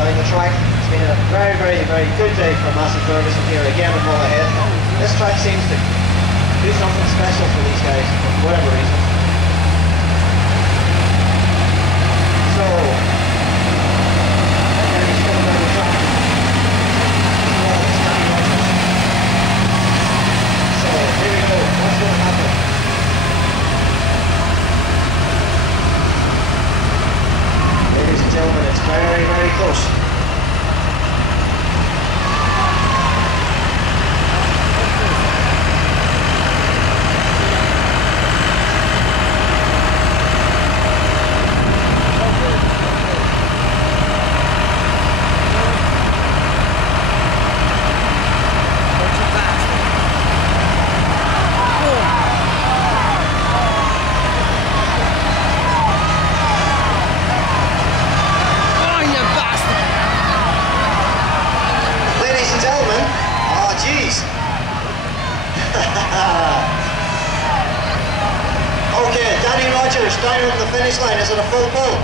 down the track. It's been a very, very, very good day for Massey Ferguson here again in Mullahead. This track seems to do something special for these guys for whatever reason. So, he's coming down the track. So, here we go. What's going to happen? Ladies and gentlemen, it's very, very close. Okay, Danny Rogers down on the finish line. Is it a full pull?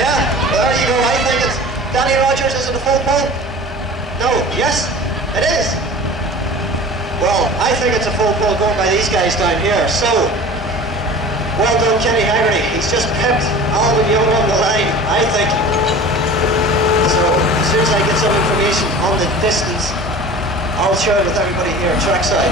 Yeah, there you go. I think it's Danny Rogers. Is it a full pull? No. Yes, it is. Well, I think it's a full pull going by these guys down here. So, well done, Kenny Haggerty. He's just pipped Alvin Young on the line, I think. So, as soon as I get some information on the distance, I'll share it with everybody here trackside.